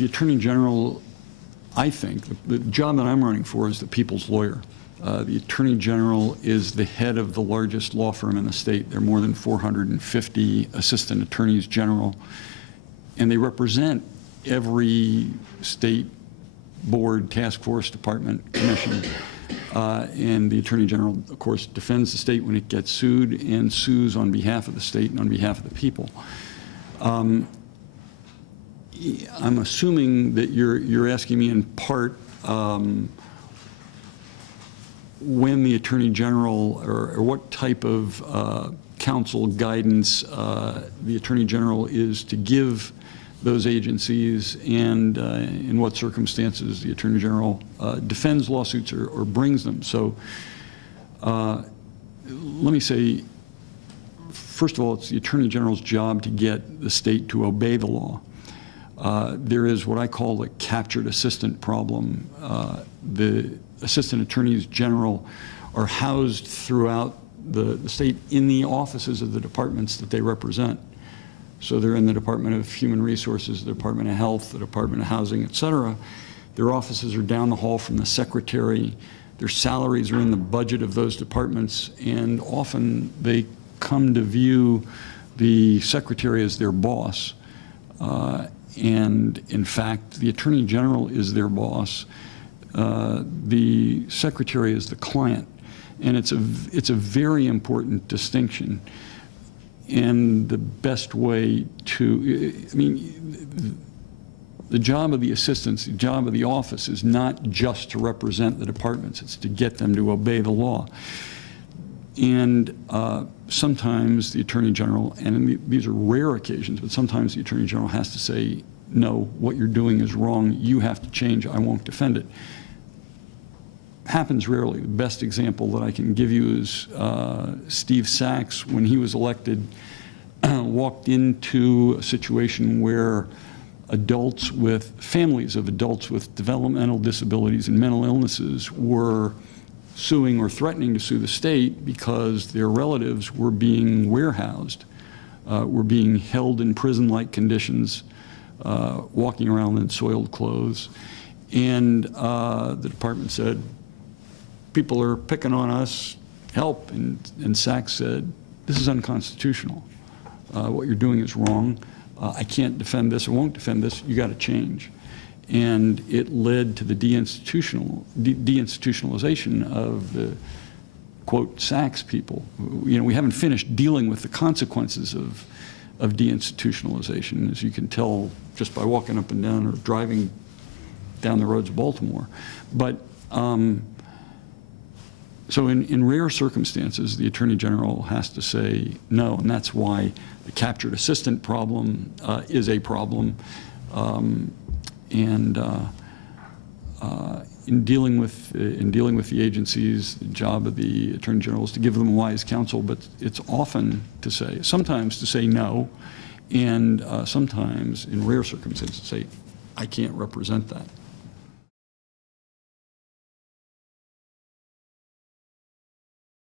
the Attorney General, I think, the job that I'm running for is the people's lawyer. The Attorney General is the head of the largest law firm in the state. There are more than 450 assistant attorneys general, and they represent every state board, task force, department, commission. And the Attorney General, of course, defends the state when it gets sued and sues on behalf of the state and on behalf of the people. I'm assuming that you're asking me in part when the Attorney General or what type of counsel guidance the Attorney General is to give those agencies, and in what circumstances the Attorney General defends lawsuits or brings them. So let me say, first of all, it's the Attorney General's job to get the state to obey the law. There is what I call the captured assistant problem. The assistant attorneys general are housed throughout the state in the offices of the departments that they represent. So they're in the Department of Human Resources, the Department of Health, the Department of Housing, et cetera. Their offices are down the hall from the secretary. Their salaries are in the budget of those departments, and often they come to view the secretary as their boss. And in fact, the Attorney General is their boss. The secretary is the client. And it's a very important distinction. And the best way to, I mean, the job of the assistants, the job of the office is not just to represent the departments, it's to get them to obey the law. And sometimes the Attorney General, and these are rare occasions, but sometimes the Attorney General has to say, no, what you're doing is wrong, you have to change, I won't defend it. Happens rarely. The best example that I can give you is Steve Sachs, when he was elected, walked into a situation where families of adults with developmental disabilities and mental illnesses were suing or threatening to sue the state because their relatives were being warehoused, were being held in prison-like conditions, walking around in soiled clothes. And the department said, people are picking on us, help. And Sachs said, this is unconstitutional. What you're doing is wrong. I can't defend this or won't defend this. You got to change. And it led to the deinstitutionalization of the, quote, Sachs people. You know, we haven't finished dealing with the consequences of deinstitutionalization, as you can tell just by walking up and down or driving down the roads of Baltimore. But so in rare circumstances, the Attorney General has to say no, and that's why the captured assistant problem is a problem. In dealing with the agencies, the job of the Attorney General is to give them wise counsel, but it's often to say, sometimes to say no, and sometimes in rare circumstances to say, I can't represent that.